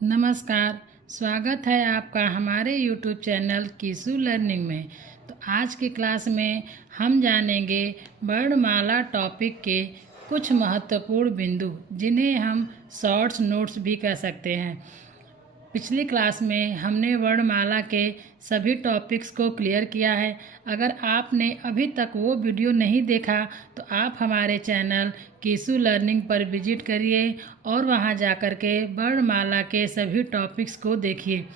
नमस्कार। स्वागत है आपका हमारे YouTube चैनल कीसू लर्निंग में। तो आज की क्लास में हम जानेंगे वर्णमाला टॉपिक के कुछ महत्वपूर्ण बिंदु, जिन्हें हम शॉर्ट्स नोट्स भी कह सकते हैं। पिछली क्लास में हमने वर्णमाला के सभी टॉपिक्स को क्लियर किया है। अगर आपने अभी तक वो वीडियो नहीं देखा तो आप हमारे चैनल कीसू लर्निंग पर विजिट करिए और वहां जाकर के वर्णमाला के सभी टॉपिक्स को देखिए।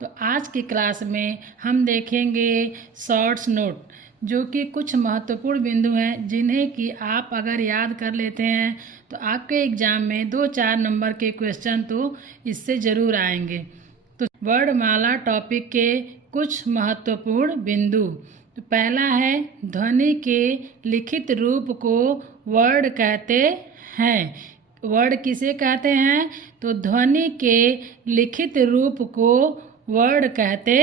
तो आज की क्लास में हम देखेंगे शॉर्ट्स नोट, जो कि कुछ महत्वपूर्ण बिंदु हैं, जिन्हें कि आप अगर याद कर लेते हैं तो आपके एग्ज़ाम में 2-4 नंबर के क्वेश्चन तो इससे ज़रूर आएंगे। तो वर्णमाला टॉपिक के कुछ महत्वपूर्ण बिंदु। तो पहला है, ध्वनि के लिखित रूप को वर्ड कहते हैं। वर्ड किसे कहते हैं? तो ध्वनि के लिखित रूप को वर्ड कहते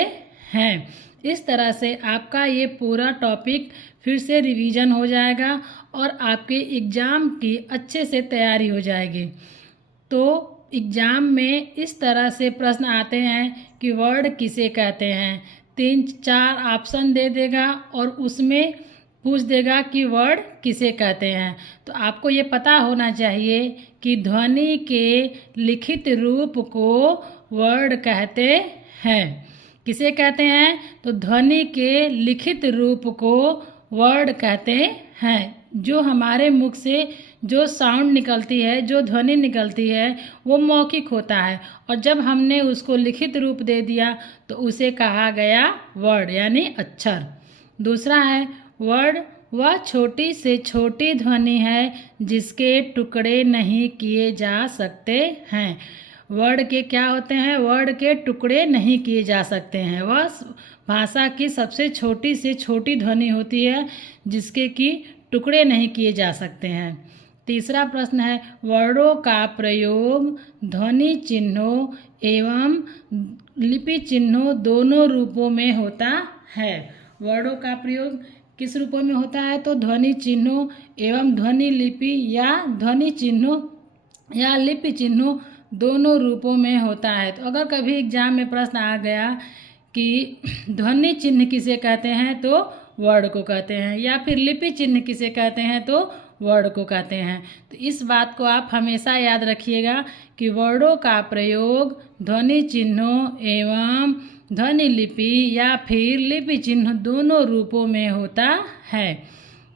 हैं। इस तरह से आपका ये पूरा टॉपिक फिर से रिवीजन हो जाएगा और आपके एग्ज़ाम की अच्छे से तैयारी हो जाएगी। तो एग्ज़ाम में इस तरह से प्रश्न आते हैं कि वर्ड किसे कहते हैं। 3-4 ऑप्शन दे देगा और उसमें पूछ देगा कि वर्ड किसे कहते हैं। तो आपको ये पता होना चाहिए कि ध्वनि के लिखित रूप को वर्ड कहते हैं। किसे कहते हैं? तो ध्वनि के लिखित रूप को वर्ड कहते हैं। जो हमारे मुख से जो साउंड निकलती है, जो ध्वनि निकलती है, वो मौखिक होता है, और जब हमने उसको लिखित रूप दे दिया तो उसे कहा गया वर्ड, यानी अक्षर। दूसरा है, वर्ड वह छोटी से छोटी ध्वनि है जिसके टुकड़े नहीं किए जा सकते हैं। वर्ड के क्या होते हैं? वर्ड के टुकड़े नहीं किए जा सकते हैं। वह भाषा की सबसे छोटी से छोटी ध्वनि होती है जिसके कि टुकड़े नहीं किए जा सकते हैं। तीसरा प्रश्न है, वर्डों का प्रयोग ध्वनि चिन्हों एवं लिपि चिन्हों दोनों रूपों में होता है। वर्डों का प्रयोग किस रूपों में होता है? तो ध्वनि चिन्हों एवं ध्वनि लिपि या ध्वनि चिन्हों या लिपि चिन्हों दोनों रूपों में होता है। तो अगर कभी एग्जाम में प्रश्न आ गया कि ध्वनि चिन्ह किसे कहते हैं, तो वर्ड को कहते हैं, या फिर लिपि चिन्ह किसे कहते हैं, तो वर्ड को कहते हैं। तो इस बात को आप हमेशा याद रखिएगा कि वर्डों का प्रयोग ध्वनि चिन्हों एवं ध्वनि लिपि या फिर लिपि चिन्ह दोनों रूपों में होता है।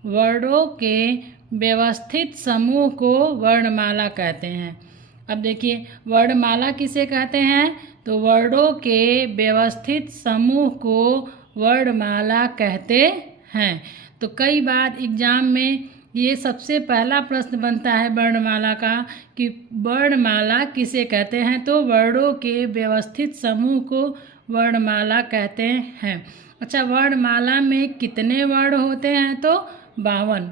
वर्डों के व्यवस्थित समूह को वर्णमाला कहते हैं। अब देखिए, वर्णमाला किसे कहते हैं? तो वर्डों के व्यवस्थित समूह को वर्णमाला कहते हैं। तो कई बार एग्जाम में ये सबसे पहला प्रश्न बनता है वर्णमाला का कि वर्णमाला किसे कहते हैं? तो वर्डों के व्यवस्थित समूह को वर्णमाला कहते हैं। अच्छा, वर्णमाला में कितने वर्ण होते हैं? तो 52।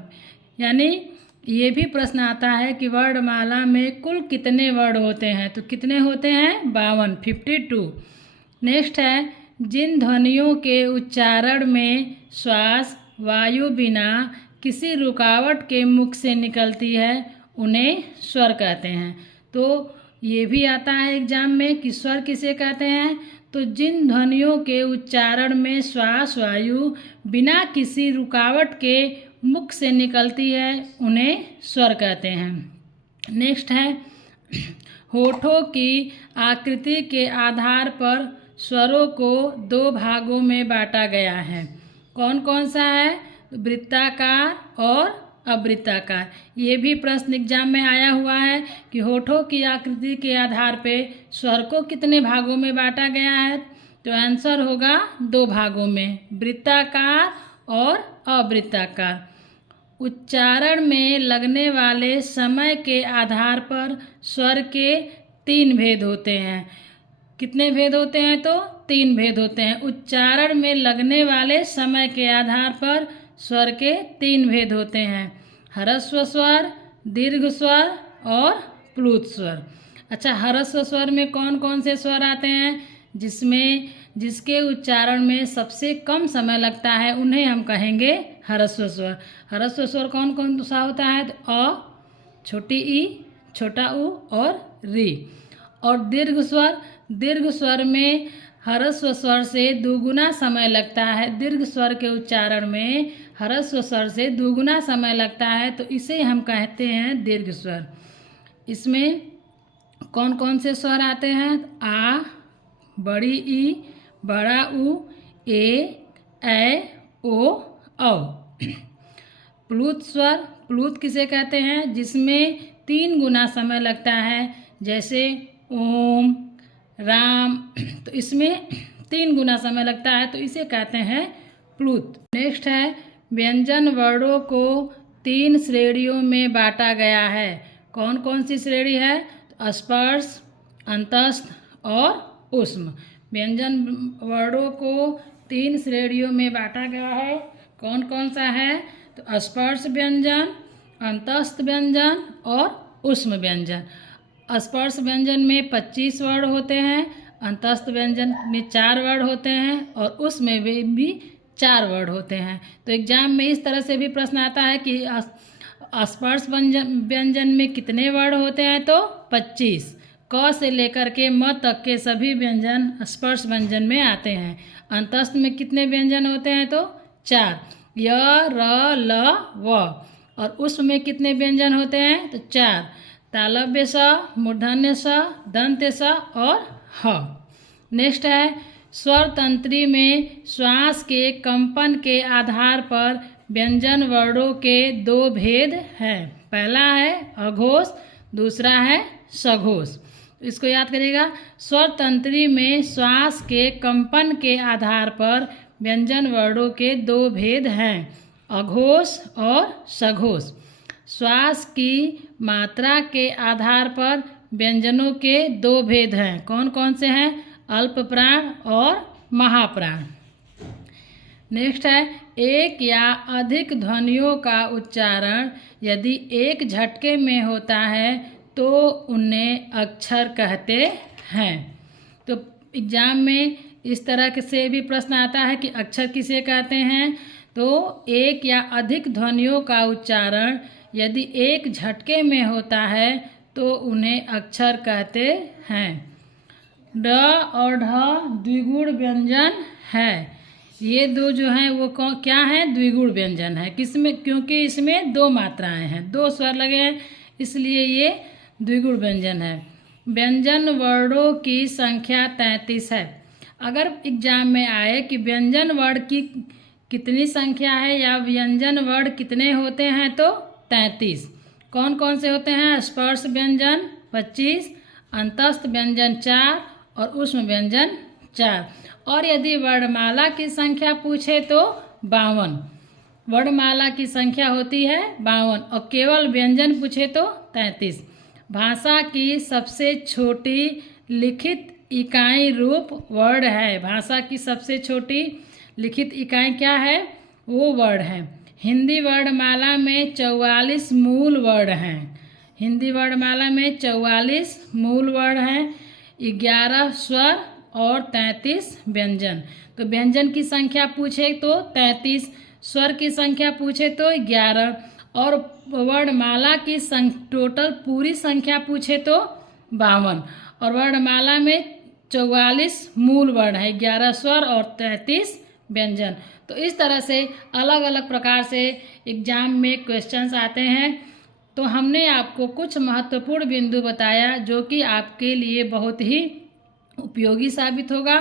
यानी ये भी प्रश्न आता है कि वर्णमाला में कुल कितने वर्ण होते हैं? तो कितने होते हैं? 52, 52। नेक्स्ट है, जिन ध्वनियों के उच्चारण में श्वास वायु बिना किसी रुकावट के मुख से निकलती है उन्हें स्वर कहते हैं। तो ये भी आता है एग्जाम में कि स्वर किसे कहते हैं? तो जिन ध्वनियों के उच्चारण में श्वास वायु बिना किसी रुकावट के मुख से निकलती है उन्हें स्वर कहते हैं। नेक्स्ट है, होठों की आकृति के आधार पर स्वरों को 2 भागों में बांटा गया है। कौन कौन सा है? वृत्ताकार और अवृत्ताकार। ये भी प्रश्न एग्जाम में आया हुआ है कि होठों की आकृति के आधार पे स्वर को कितने भागों में बांटा गया है? तो आंसर होगा 2 भागों में, वृत्ताकार और अवृत्ताकार। उच्चारण में लगने वाले समय के आधार पर स्वर के 3 भेद होते हैं। कितने भेद होते हैं? तो 3 भेद होते हैं। उच्चारण में लगने वाले समय के आधार पर स्वर के 3 भेद होते हैं, ह्रस्व स्वर, दीर्घ स्वर और प्लुत स्वर। अच्छा, ह्रस्व स्वर में कौन कौन से स्वर आते हैं? जिसके उच्चारण में सबसे कम समय लगता है उन्हें हम कहेंगे ह्रस्व स्वर। ह्रस्व स्वर कौन कौन सा होता है? तो अ, छोटी ई, छोटा ऊ और री। और दीर्घ स्वर में ह्रस्व स्वर से दुगुना समय लगता है। दीर्घ स्वर के उच्चारण में ह्रस्व स्वर से दुगुना समय लगता है, तो इसे हम कहते हैं दीर्घ स्वर। इसमें कौन कौन से स्वर आते हैं? आ, बड़ी ई, बड़ा ऊ, ए, ओ, औ। प्लुत स्वर, प्लुत किसे कहते हैं? जिसमें 3 गुना समय लगता है, जैसे ओम, राम, तो इसमें 3 गुना समय लगता है, तो इसे कहते हैं प्लुत। नेक्स्ट है, व्यंजन वर्णों को 3 श्रेणियों में बांटा गया है। कौन कौन सी श्रेणी है? स्पर्श, अंतस्थ और ऊष्म। व्यंजन वर्णों को 3 श्रेणियों में बांटा गया है। कौन कौन सा है? तो स्पर्श व्यंजन, अंतस्थ व्यंजन और ऊष्म व्यंजन। स्पर्श व्यंजन में 25 वर्ण होते हैं, अंतस्थ व्यंजन में 4 वर्ण होते हैं और ऊष्म में भी 4 वर्ण होते हैं। तो एग्जाम में इस तरह से भी प्रश्न आता है कि स्पर्श व्यंजन में कितने वर्ण होते हैं? तो 25। क से लेकर के म तक के सभी व्यंजन स्पर्श व्यंजन में आते हैं। अंतस्थ में कितने व्यंजन होते हैं? तो 4, य, र, ल, व। और ऊष्म में कितने व्यंजन होते हैं? तो 4, तालव्य स, मूर्धन्य स, दंत्य स और ह। नेक्स्ट है, स्वर तंत्री में श्वास के कंपन के आधार पर व्यंजन वर्णों के 2 भेद हैं। पहला है अघोष, दूसरा है सघोष। इसको याद करिएगा। स्वर तंत्री में श्वास के कंपन के आधार पर व्यंजन वर्णों के 2 भेद हैं, अघोष और सघोष। श्वास की मात्रा के आधार पर व्यंजनों के 2 भेद हैं। कौन कौन से हैं? अल्प प्राण और महाप्राण। नेक्स्ट है, एक या अधिक ध्वनियों का उच्चारण यदि एक झटके में होता है तो उन्हें अक्षर कहते हैं। तो एग्जाम में इस तरह से भी प्रश्न आता है कि अक्षर किसे कहते हैं? तो एक या अधिक ध्वनियों का उच्चारण यदि एक झटके में होता है तो उन्हें अक्षर कहते हैं। ड और ढ द्विगुण व्यंजन है। ये 2 जो हैं वो क्या हैं? द्विगुण व्यंजन है। किसमें? क्योंकि इसमें 2 मात्राएं हैं, 2 स्वर लगे हैं, इसलिए ये द्विगुण व्यंजन है। व्यंजन वर्णों की संख्या 33 है। अगर एग्जाम में आए कि व्यंजन वर्ण की कितनी संख्या है या व्यंजन वर्ण कितने होते हैं, तो 33। कौन कौन से होते हैं? स्पर्श व्यंजन 25, अंतस्थ व्यंजन 4 और ऊष्म व्यंजन 4। और यदि वर्णमाला की संख्या पूछे तो 52। वर्णमाला की संख्या होती है 52 और केवल व्यंजन पूछे तो 33। भाषा की सबसे छोटी लिखित इकाई रूप वर्ण है। भाषा की सबसे छोटी लिखित इकाई क्या है? वो वर्ण है। हिंदी वर्णमाला में 44 मूल वर्ण हैं। हिंदी वर्णमाला में 44 मूल वर्ण हैं, 11 स्वर और 33 व्यंजन। तो व्यंजन की संख्या पूछे तो 33, स्वर की संख्या पूछे तो 11 और वर्णमाला की टोटल पूरी संख्या पूछे तो 52। और वर्णमाला में 44 मूल वर्ण है, 11 स्वर और 33 व्यंजन। तो इस तरह से अलग अलग प्रकार से एग्जाम में क्वेश्चंस आते हैं। तो हमने आपको कुछ महत्वपूर्ण बिंदु बताया जो कि आपके लिए बहुत ही उपयोगी साबित होगा।